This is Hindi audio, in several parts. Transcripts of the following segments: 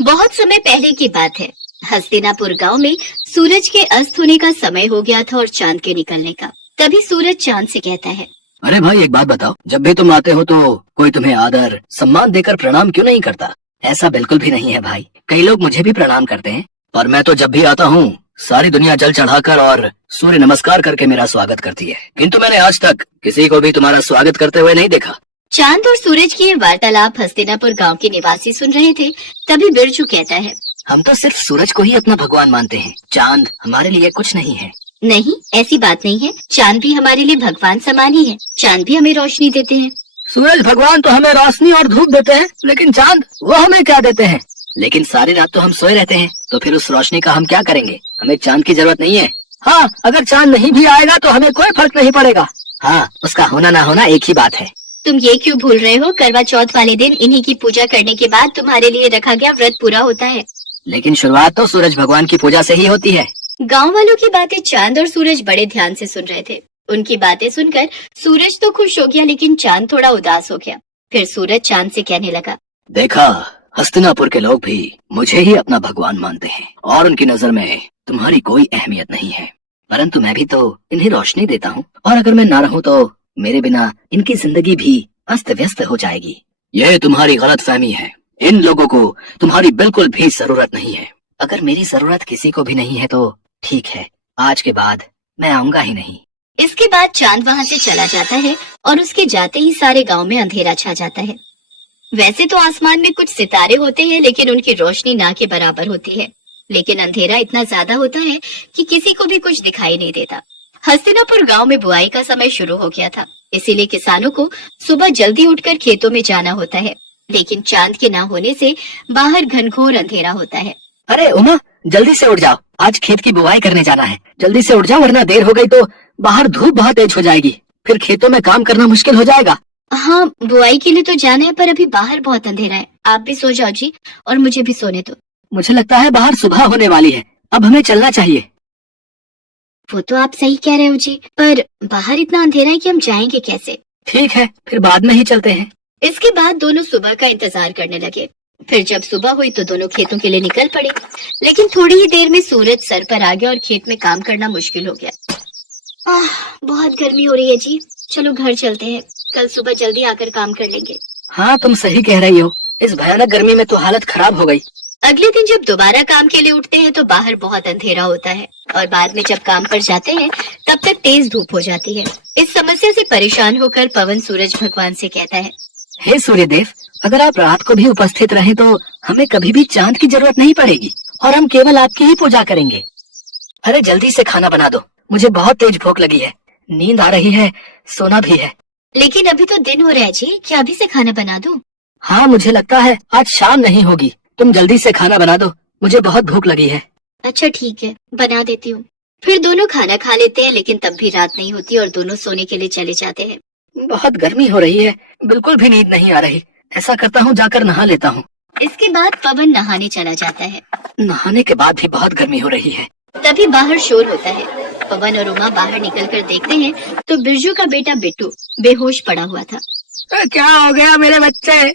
बहुत समय पहले की बात है। हस्तिनापुर गांव में सूरज के अस्त होने का समय हो गया था और चांद के निकलने का। तभी सूरज चांद से कहता है, अरे भाई एक बात बताओ, जब भी तुम आते हो तो कोई तुम्हें आदर सम्मान देकर प्रणाम क्यों नहीं करता? ऐसा बिल्कुल भी नहीं है भाई, कई लोग मुझे भी प्रणाम करते हैं, पर मैं तो जब भी आता हूँ सारी दुनिया जल चढ़ाकर और सूर्य नमस्कार करके मेरा स्वागत करती है, किंतु मैंने आज तक किसी को भी तुम्हारा स्वागत करते हुए नहीं देखा। चांद और सूरज की ये वार्तालाप हस्तिनापुर गांव के निवासी सुन रहे थे। तभी बिरजू कहता है, हम तो सिर्फ सूरज को ही अपना भगवान मानते हैं, चांद हमारे लिए कुछ नहीं है। नहीं, ऐसी बात नहीं है। चांद भी हमारे लिए भगवान समान ही है। चांद भी हमें रोशनी देते हैं। सूरज भगवान तो हमें रोशनी और धूप देते हैं, लेकिन चांद वो हमें क्या देते हैं? लेकिन सारी रात तो हम सोए रहते हैं, तो फिर उस रोशनी का हम क्या करेंगे? हमें चांद की जरूरत नहीं है। हाँ, अगर चांद नहीं भी आएगा तो हमें कोई फर्क नहीं पड़ेगा। हाँ, उसका होना ना होना एक ही बात है। तुम ये क्यों भूल रहे हो? करवा चौथ वाले दिन इन्हीं की पूजा करने के बाद तुम्हारे लिए रखा गया व्रत पूरा होता है। लेकिन शुरुआत तो सूरज भगवान की पूजा से ही होती है। गांव वालों की बातें चांद और सूरज बड़े ध्यान से सुन रहे थे। उनकी बातें सुनकर सूरज तो खुश हो गया, लेकिन चांद थोड़ा उदास हो गया। फिर सूरज चांद से कहने लगा, देखा, हस्तिनापुर के लोग भी मुझे ही अपना भगवान मानते हैं और उनकी नजर में तुम्हारी कोई अहमियत नहीं है, परंतु मैं भी तो इन्हें रोशनी देता हूँ, और अगर मैं ना रहूँ तो मेरे बिना इनकी जिंदगी भी अस्त व्यस्त हो जाएगी। यह तुम्हारी गलत फहमी है। इन लोगों को तुम्हारी बिल्कुल भी जरूरत नहीं है। अगर मेरी जरूरत किसी को भी नहीं है तो ठीक है, आज के बाद मैं आऊंगा ही नहीं। इसके बाद चांद वहाँ से चला जाता है और उसके जाते ही सारे गांव में अंधेरा छा जाता है। वैसे तो आसमान में कुछ सितारे होते हैं, लेकिन उनकी रोशनी ना के बराबर होती है। लेकिन अंधेरा इतना ज्यादा होता है कि किसी को भी कुछ दिखाई नहीं देता। हस्तिनापुर गांव में बुआई का समय शुरू हो गया था, इसीलिए किसानों को सुबह जल्दी उठकर खेतों में जाना होता है। लेकिन चांद के ना होने से बाहर घनघोर अंधेरा होता है। अरे उमा, जल्दी से उठ जाओ, आज खेत की बुवाई करने जाना है। जल्दी से उठ जाओ, वरना देर हो गई तो बाहर धूप बहुत तेज हो जाएगी, फिर खेतों में काम करना मुश्किल हो जाएगा। हाँ, बुआई के लिए तो जाना है, पर अभी बाहर बहुत अंधेरा है। आप भी सो जाओ जी, और मुझे भी सोने दो। मुझे लगता है बाहर सुबह होने वाली है, अब हमें चलना चाहिए। वो तो आप सही कह रहे हो जी, पर बाहर इतना अंधेरा है कि हम जाएंगे कैसे? ठीक है, फिर बाद में ही चलते हैं। इसके बाद दोनों सुबह का इंतजार करने लगे। फिर जब सुबह हुई तो दोनों खेतों के लिए निकल पड़े। लेकिन थोड़ी ही देर में सूरज सर पर आ गया और खेत में काम करना मुश्किल हो गया। बहुत गर्मी हो रही है जी, चलो घर चलते हैं, कल सुबह जल्दी आकर काम कर लेंगे। हाँ, तुम सही कह रही हो, इस भयानक गर्मी में तो हालत खराब हो गई। अगले दिन जब दोबारा काम के लिए उठते हैं तो बाहर बहुत अंधेरा होता है, और बाद में जब काम पर जाते हैं तब तक तेज धूप हो जाती है। इस समस्या से परेशान होकर पवन सूरज भगवान से कहता है, हे सूर्यदेव, अगर आप रात को भी उपस्थित रहें तो हमें कभी भी चांद की जरूरत नहीं पड़ेगी और हम केवल आपकी ही पूजा करेंगे। अरे जल्दी से खाना बना दो, मुझे बहुत तेज भूख लगी है, नींद आ रही है, सोना भी है। लेकिन अभी तो दिन हो रहा है जी, क्या अभी से खाना बना दूं? हाँ, मुझे लगता है आज शाम नहीं होगी, तुम जल्दी से खाना बना दो, मुझे बहुत भूख लगी है। अच्छा ठीक है, बना देती हूँ। फिर दोनों खाना खा लेते हैं, लेकिन तब भी रात नहीं होती और दोनों सोने के लिए चले जाते हैं। बहुत गर्मी हो रही है, बिल्कुल भी नींद नहीं आ रही। ऐसा करता हूँ, जाकर नहा लेता हूँ। इसके बाद पवन नहाने चला जाता है। नहाने के बाद भी बहुत गर्मी हो रही है। तभी बाहर शोर होता है। पवन और उमा बाहर निकलकर देखते हैं तो बिरजू का बेटा बिट्टू बेहोश पड़ा हुआ था। क्या हो गया मेरे बच्चे?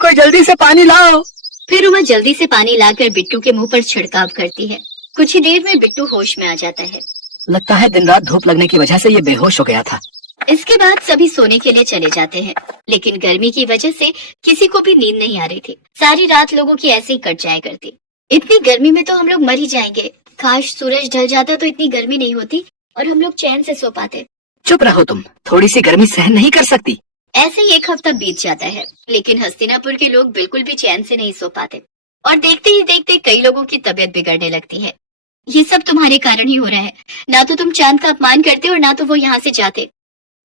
कोई जल्दी से पानी लाओ। फिर उमा जल्दी से पानी लाकर बिट्टू के मुंह पर छिड़काव करती है। कुछ ही देर में बिट्टू होश में आ जाता है। लगता है दिन रात धूप लगने की वजह से ये बेहोश हो गया था। इसके बाद सभी सोने के लिए चले जाते हैं, लेकिन गर्मी की वजह से किसी को भी नींद नहीं आ रही थी। सारी रात लोगों की ऐसे ही कट जाया करती। इतनी गर्मी में तो हम लोग मर ही जाएंगे। काश सूरज ढल जाता तो इतनी गर्मी नहीं होती और हम लोग चैन से सो पाते। चुप रहो तुम, थोड़ी सी गर्मी सहन नहीं कर सकती? ऐसे ही एक हफ्ता बीत जाता है, लेकिन हस्तिनापुर के लोग बिल्कुल भी चैन से नहीं सो पाते, और देखते ही देखते कई लोगों की तबीयत बिगड़ने लगती है। ये सब तुम्हारे कारण ही हो रहा है। ना तो तुम चांद का अपमान करते और ना तो वो यहाँ से जाते।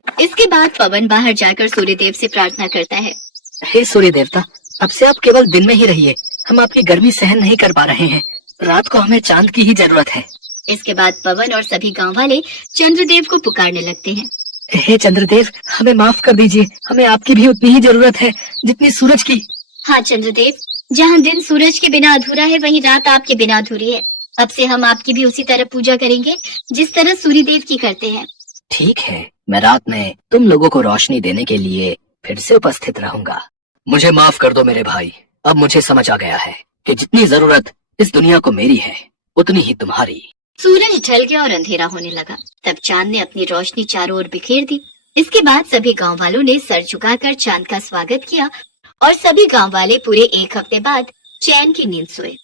इसके बाद पवन बाहर जाकर सूर्यदेव से प्रार्थना करता है, हे सूर्य देवता, अब से आप केवल दिन में ही रहिए, हम आपकी गर्मी सहन नहीं कर पा रहे हैं। रात को हमें चांद की ही जरूरत है। इसके बाद पवन और सभी गांव वाले चंद्रदेव को पुकारने लगते हैं। हे चंद्रदेव, हमें माफ कर दीजिए, हमें आपकी भी उतनी ही जरूरत है जितनी सूरज की। हाँ चंद्रदेव, जहाँ दिन सूरज के बिना अधूरा है, वहीं रात आपके बिना अधूरी है। अब से हम आपकी भी उसी तरह पूजा करेंगे जिस तरह सूर्यदेव की करते हैं। ठीक है, मैं रात में तुम लोगों को रोशनी देने के लिए फिर से उपस्थित रहूंगा। मुझे माफ कर दो मेरे भाई, अब मुझे समझ आ गया है कि जितनी जरूरत इस दुनिया को मेरी है उतनी ही तुम्हारी। सूरज ढल गया और अंधेरा होने लगा। तब चांद ने अपनी रोशनी चारों ओर बिखेर दी। इसके बाद सभी गांव वालों ने सर झुकाकर चांद का स्वागत किया और सभी गांव वाले पूरे 1 हफ्ते बाद चैन की नींद सोए।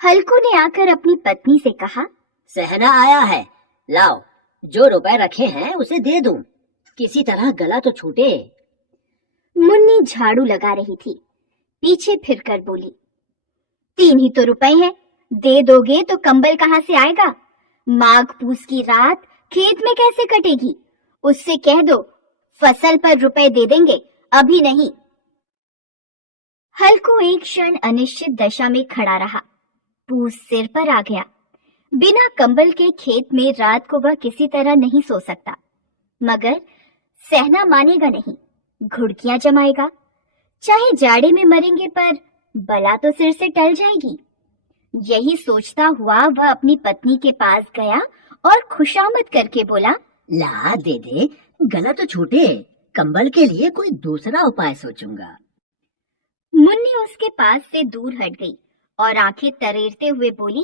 हल्कू ने आकर अपनी पत्नी से कहा, सहना आया है, लाओ जो रुपए रखे हैं उसे दे दूं, किसी तरह गला तो छूटे। मुन्नी झाड़ू लगा रही थी, पीछे फिरकर बोली, 3 ही तो रुपए हैं, दे दोगे तो कंबल कहाँ से आएगा? माघ पूस की रात खेत में कैसे कटेगी? उससे कह दो फसल पर रुपए दे देंगे, अभी नहीं। हल्कू एक क्षण अनिश्चित दशा में खड़ा रहा। पूस सिर पर आ गया। बिना कंबल के खेत में रात को वह किसी तरह नहीं सो सकता, मगर सहना मानेगा नहीं, घुड़कियां जमाएगा। चाहे जाड़े में मरेंगे पर बला तो सिर से टल जाएगी। यही सोचता हुआ वह अपनी पत्नी के पास गया और खुशामद करके बोला, ला दे दे, गला तो छूटे, कंबल के लिए कोई दूसरा उपाय सोचूंगा। मुन्नी उसके पास से दूर हट गई और आंखें तरेरते हुए बोली,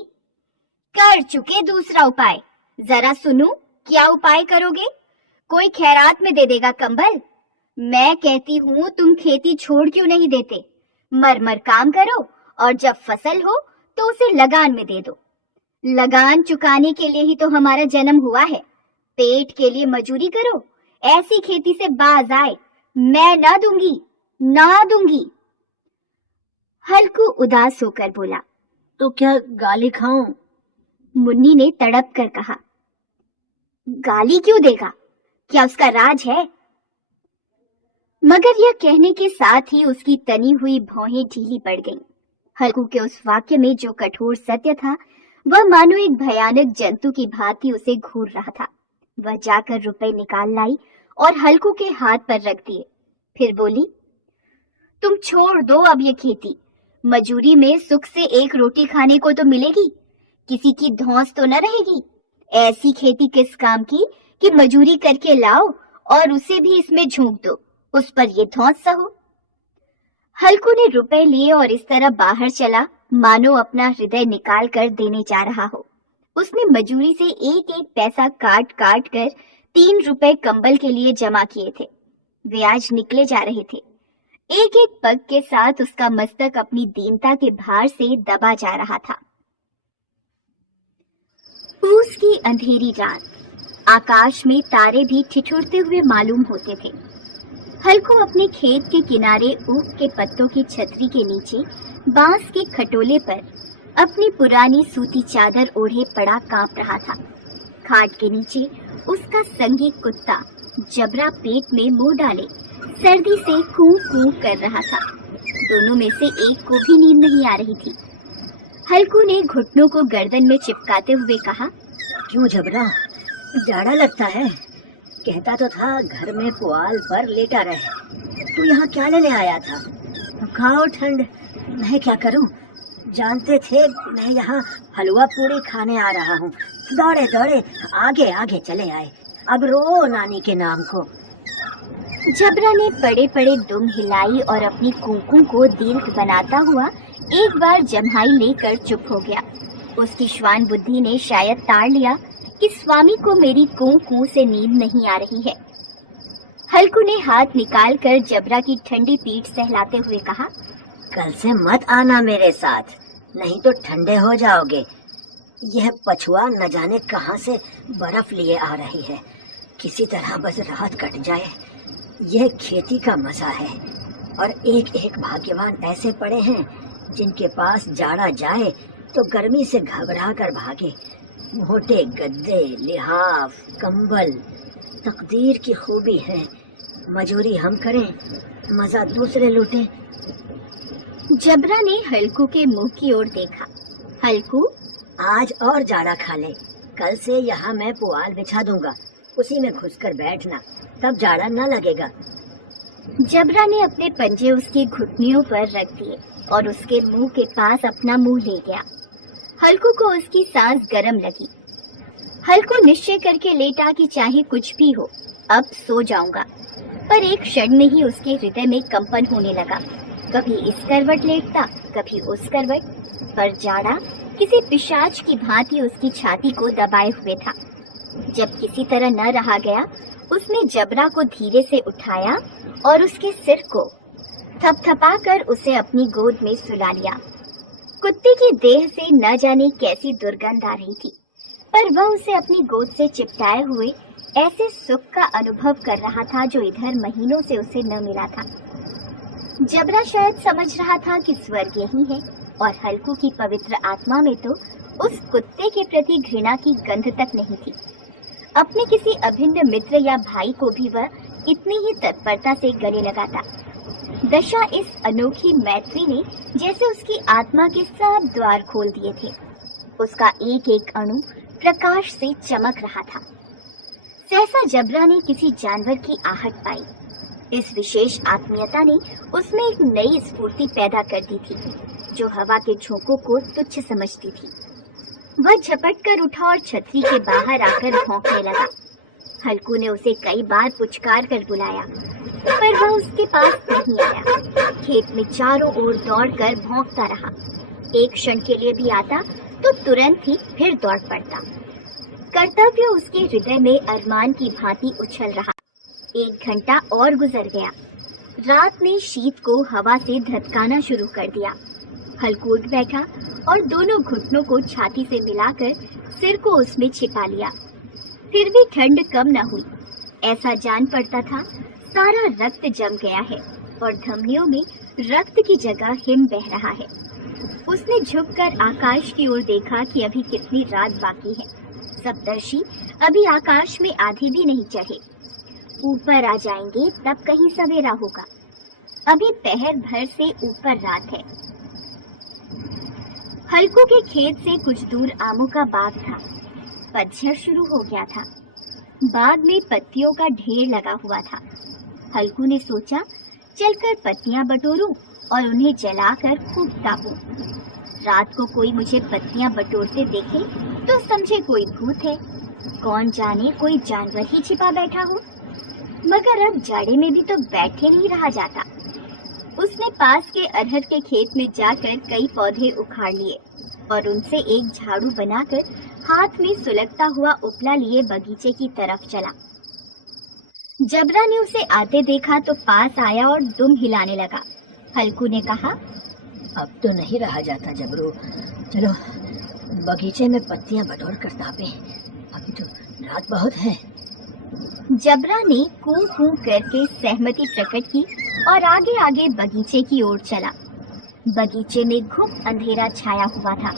कर चुके दूसरा उपाय, जरा सुनूं क्या उपाय करोगे? कोई खैरात में दे देगा कंबल? मैं कहती हूँ तुम खेती छोड़ क्यों नहीं देते? मर मर काम करो और जब फसल हो तो उसे लगान में दे दो। लगान चुकाने के लिए ही तो हमारा जन्म हुआ है। पेट के लिए मजूरी करो, ऐसी खेती से बाज आए मैं ना दूंगी, ना दूंगी। हल्कू उदास होकर बोला, तो क्या गाली खाऊं? मुन्नी ने तड़प कर कहा, गाली क्यों देगा? क्या उसका राज है? मगर यह कहने के साथ ही उसकी तनी हुई भौहें ढीली पड़ गईं। हल्कू के उस वाक्य में जो कठोर सत्य था, वह मानो एक भयानक जंतु की भांति उसे घूर रहा था। वह जाकर रुपए निकाल लाई और हल्कू के हाथ पर रख दिए। फिर बोली, तुम छोड़ दो अब ये खेती। मजूरी में सुख से 1 रोटी खाने को तो मिलेगी, किसी की धौंस तो न रहेगी। ऐसी खेती किस काम की कि मजूरी करके लाओ और उसे भी इसमें झोंक दो, उस पर ये धौंस सहो। हल्कू ने रुपए लिए और इस तरह बाहर चला मानो अपना हृदय निकाल कर देने जा रहा हो। उसने मजूरी से 1-1 पैसा काट काट कर 3 रुपए कंबल के लिए जमा किए थे। वे आज निकले जा रहे थे। एक एक पग के साथ उसका मस्तक अपनी दीनता के भार से दबा जा रहा था। पूस की अंधेरी रात, आकाश में तारे भी ठिठुरते हुए मालूम होते थे। हल्कू अपने खेत के किनारे ऊख के पत्तों की छतरी के नीचे बांस के खटोले पर अपनी पुरानी सूती चादर ओढ़े पड़ा कांप रहा था। खाट के नीचे उसका संगी कुत्ता जबरा पेट में मुंह डाले सर्दी से कूं कूं कर रहा था। दोनों में से एक को भी नींद नहीं आ रही थी। हल्कू ने घुटनों को गर्दन में चिपकाते हुए कहा, क्यों जबरा, जाड़ा लगता है? कहता तो था घर में पुआल पर लेटा रहे, तू यहाँ क्या लेने आया था? खाओ ठंड, मैं क्या करूं? जानते थे मैं यहाँ हलवा पूरी खाने आ रहा हूँ। दौड़े दौड़े आगे आगे चले आए, अब रो नानी के नाम को। जबरा ने पड़े पड़े दुम हिलाई और अपनी कूकों को दीर्घ बनाता हुआ एक बार जम्हाई लेकर चुप हो गया। उसकी श्वान बुद्धि ने शायद ताड़ लिया कि स्वामी को मेरी कूं कूं से नींद नहीं आ रही है। हल्कू ने हाथ निकालकर जबरा की ठंडी पीठ सहलाते हुए कहा, कल से मत आना मेरे साथ, नहीं तो ठंडे हो जाओगे। यह पछुआ न जाने कहां से बर्फ लिए आ रही है, किसी तरह बस रात कट जाए। यह खेती का मजा है और एक एक भाग्यवान ऐसे पड़े हैं जिनके पास जाड़ा जाए तो गर्मी से घबरा कर भागे। मोटे गद्दे, लिहाफ, कंबल तकदीर की खूबी है। मजूरी हम करें, मजा दूसरे लूटें। जबरा ने हल्कू के मुंह की ओर देखा। हल्कू, आज और जाड़ा खा ले, कल से यहाँ मैं पुआल बिछा दूंगा, उसी में घुसकर बैठना, तब जाड़ा न लगेगा। जबरा ने अपने पंजे उसकी घुटनियों पर रख दिए और उसके मुंह के पास अपना मुंह ले गया। हल्कू को उसकी सांस गर्म लगी। हल्कू निश्चय करके लेटा कि चाहे कुछ भी हो अब सो जाऊंगा, पर एक क्षण में ही उसके हृदय में कंपन होने लगा। कभी इस करवट लेटता, कभी उस करवट, पर जाड़ा किसी पिशाच की भांति उसकी छाती को दबाए हुए था। जब किसी तरह न रहा गया, उसने जबरा को धीरे से उठाया और उसके सिर को थपथपाकर उसे अपनी गोद में सुला लिया। कुत्ते की देह से न जाने कैसी दुर्गंध आ रही थी, पर वह उसे अपनी गोद से चिपटाए हुए ऐसे सुख का अनुभव कर रहा था जो इधर महीनों से उसे न मिला था। जबरा शायद समझ रहा था कि स्वर्ग यही है, और हल्कू की पवित्र आत्मा में तो उस कुत्ते के प्रति घृणा की गंध तक नहीं थी। अपने किसी अभिन्न मित्र या भाई को भी वह इतनी ही तत्परता से गले लगाता। दशा इस अनोखी मैत्री ने जैसे उसकी आत्मा के सब द्वार खोल दिए थे। उसका एक एक अणु प्रकाश से चमक रहा था। सहसा जबरा ने किसी जानवर की आहट पाई। इस विशेष आत्मीयता ने उसमें एक नई स्फूर्ति पैदा कर दी थी, जो हवा के झोंकों को तुच्छ समझती थी। वह झपट कर उठा और छतरी के बाहर आकर भौंकने लगा। हल्कू ने उसे कई बार पुचकार कर बुलाया, पर वह उसके पास नहीं आया। खेत में चारों ओर दौड़कर भौंकता रहा। एक क्षण के लिए भी आता तो तुरंत ही फिर दौड़ पड़ता। कर्तव्य उसके हृदय में अरमान की भांति उछल रहा। 1 घंटा और गुजर गया। रात ने शीत को हवा से धधकाना शुरू कर दिया। हल्कू उठ बैठा और दोनों घुटनों को छाती से मिलाकर सिर को उसमें छिपा लिया। फिर भी ठंड कम न हुई। ऐसा जान पड़ता था सारा रक्त जम गया है और धमनियों में रक्त की जगह हिम बह रहा है। उसने झुककर आकाश की ओर देखा कि अभी कितनी रात बाकी है। सप्तर्षि अभी आकाश में आधे भी नहीं चढ़े। ऊपर आ जाएंगे तब कहीं सवेरा होगा। अभी पहर भर से ऊपर रात है। हल्कू के खेत से कुछ दूर आमों का बाग था। पतझड़ शुरू हो गया था। बाग में पत्तियों का ढेर लगा हुआ था। हल्कू ने सोचा चलकर पत्तियां बटोरूं और उन्हें जलाकर खूब तापूं। रात को कोई मुझे पत्तियां बटोरते देखे तो समझे कोई भूत है, कौन जाने कोई जानवर ही छिपा बैठा हो। मगर अब जाड़े में भी तो बैठे नहीं रहा जाता। उसने पास के अरहर के खेत में जाकर कई पौधे उखाड़ लिए और उनसे एक झाड़ू बनाकर हाथ में सुलगता हुआ उपला लिए बगीचे की तरफ चला। जबरा ने उसे आते देखा तो पास आया और दुम हिलाने लगा। हल्कू ने कहा, अब तो नहीं रहा जाता जबरू, चलो बगीचे में पत्तियां बटोर कर तापे, अभी तो रात बहुत है। जबरा ने कूं कूं करके सहमति प्रकट की और आगे आगे बगीचे की ओर चला। बगीचे में घुप अंधेरा छाया हुआ था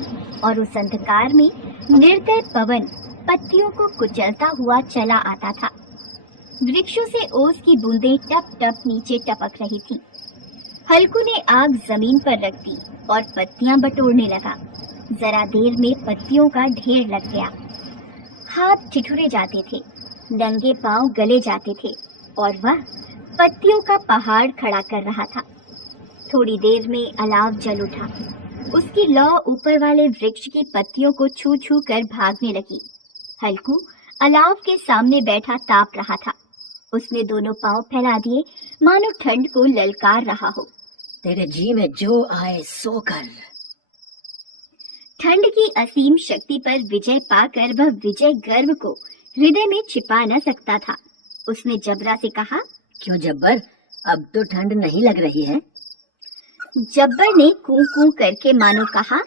और उस अंधकार में निर्दय पवन पत्तियों को कुचलता हुआ चला आता था। वृक्षों से ओस की बूंदें टप टप नीचे टपक रही थी। हल्कू ने आग जमीन पर रख दी और पत्तियां बटोरने लगा। जरा देर में पत्तियों का ढेर लग गया। हाथ ठिठुरे जाते थे, नंगे पांव गले जाते थे और वह पत्तियों का पहाड़ खड़ा कर रहा था। थोड़ी देर में अलाव जल उठा। उसकी लौ ऊपर वाले वृक्ष की पत्तियों को छू छू कर भागने लगी। हल्कू अलाव के सामने बैठा ताप रहा था। उसने दोनों पांव फैला दिए मानो ठंड को ललकार रहा हो। तेरे जी में जो आए सो कर। ठंड की असीम शक्ति पर विजय पाकर वह विजय गर्व को हृदय में छिपा न सकता था। उसने जबरा से कहा, क्यों जब्बर, अब तो ठंड नहीं लग रही है? जब्बर ने कूं कूं करके मानो कहा,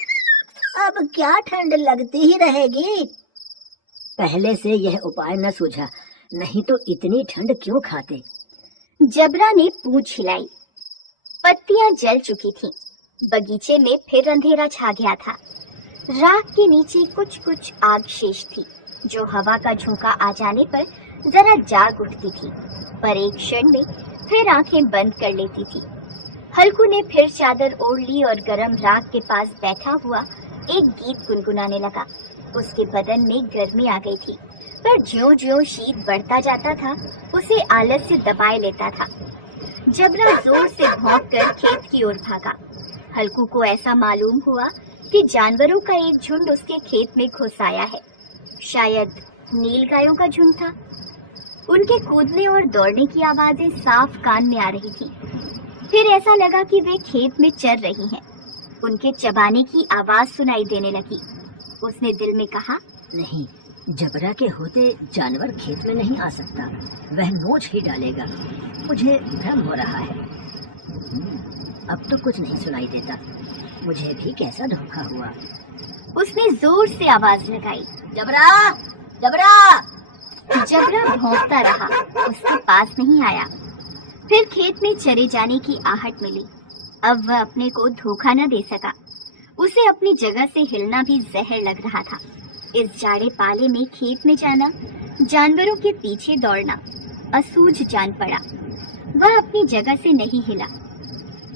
अब क्या ठंड लगती ही रहेगी। पहले से यह उपाय न सूझा, नहीं तो इतनी ठंड क्यों खाते। जबरा ने पूंछ हिलाई। पत्तियां जल चुकी थीं। बगीचे में फिर अंधेरा छा गया था। राख के नीचे कुछ कुछ आग शेष थी, जो हवा का झोंका आ जाने पर जरा जाग उठती थी, पर एक क्षण में फिर आंखें बंद कर लेती थी। हल्कू ने फिर चादर ओढ़ ली और गरम राख के पास बैठा हुआ एक गीत गुनगुनाने लगा। उसके बदन में गर्मी आ गई थी, पर ज्यों-ज्यों शीत बढ़ता जाता था, उसे आलस्य दबाए लेता था। जबरा जोर से भौंककर खेत की ओर भागा। हल्कू को ऐसा मालूम हुआ कि जानवरों का एक झुंड उसके खेत में घुस आया है। शायद नील गायों का झुंड था। उनके कूदने और दौड़ने की आवाजें साफ कान में आ रही थी। फिर ऐसा लगा कि वे खेत में चर रही हैं। उनके चबाने की आवाज सुनाई देने लगी। उसने दिल में कहा, नहीं, जबरा के होते जानवर खेत में नहीं आ सकता, वह नोच ही डालेगा। मुझे भ्रम हो रहा है। अब तो कुछ नहीं सुनाई देता। मुझे भी कैसा धोखा हुआ। उसने जोर से आवाज लगाई, जबरा, जबरा। जबरा भौंकता रहा, उसके पास नहीं आया। फिर खेत में चरे जाने की आहट मिली। अब वह अपने को धोखा न दे सका। उसे अपनी जगह से हिलना भी जहर लग रहा था। इस जाड़े पाले में खेत में जाना, जानवरों के पीछे दौड़ना असूझ जान पड़ा। वह अपनी जगह से नहीं हिला।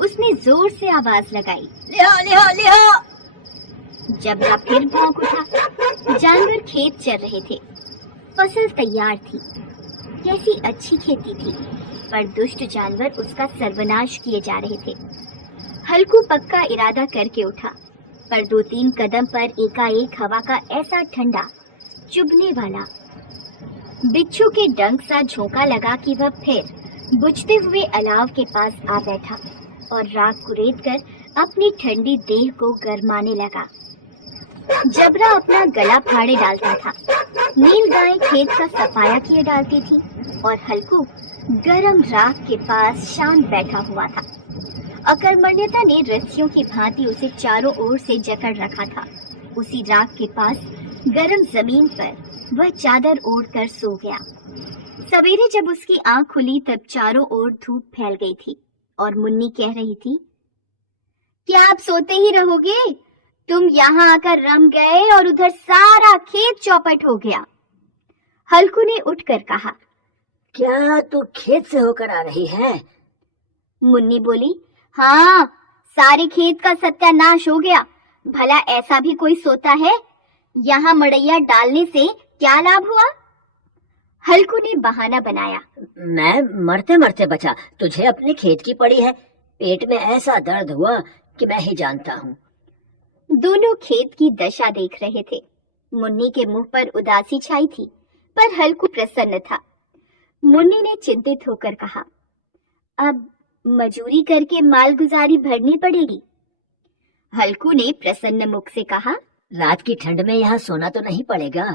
उसने जोर से आवाज लगाई, लिहो, लिहो, लिहो। जबरा फिर भौंक उठा। जानवर खेत चर रहे थे। फसल तैयार थी। कैसी अच्छी खेती थी, पर दुष्ट जानवर उसका सर्वनाश किए जा रहे थे। हल्कू पक्का इरादा करके उठा, पर 2-3 कदम पर एकाएक हवा का ऐसा ठंडा, चुभने वाला, बिच्छू के डंक सा झोंका लगा कि वह फिर बुझते हुए अलाव के पास आ बैठा और राख कुरेद कर अपनी ठंडी देह को गरमाने लगा। जबरा अपना गला फाड़े डालता था। नील गाय खेत का सफाया किए डालती थी और हल्कू गरम राख के पास शांत बैठा हुआ था। अकर्मण्यता ने रस्सियों की भांति उसे चारों ओर से जकड़ रखा था। उसी राख के पास गरम जमीन पर वह चादर ओढ़कर सो गया। सवेरे जब उसकी आंख खुली तब चारों ओर धूप फैल गई थी और मुन्नी कह रही थी, क्या आप सोते ही रहोगे? तुम यहाँ आकर रम गए और उधर सारा खेत चौपट हो गया। हल्कू ने उठकर कहा, क्या तू खेत से होकर आ रही है? मुन्नी बोली, हाँ, सारे खेत का सत्यानाश हो गया। भला ऐसा भी कोई सोता है? यहाँ मड़ैया डालने से क्या लाभ हुआ? हल्कू ने बहाना बनाया, मैं मरते मरते बचा, तुझे अपने खेत की पड़ी है। पेट में ऐसा दर्द हुआ कि मैं ही जानता हूँ। दोनों खेत की दशा देख रहे थे। मुन्नी के मुंह पर उदासी छाई थी, पर हल्कू प्रसन्न था। मुन्नी ने चिंतित होकर कहा, अब मजूरी करके मालगुजारी भरनी पड़ेगी। हल्कू ने प्रसन्न मुख से कहा, रात की ठंड में यहाँ सोना तो नहीं पड़ेगा।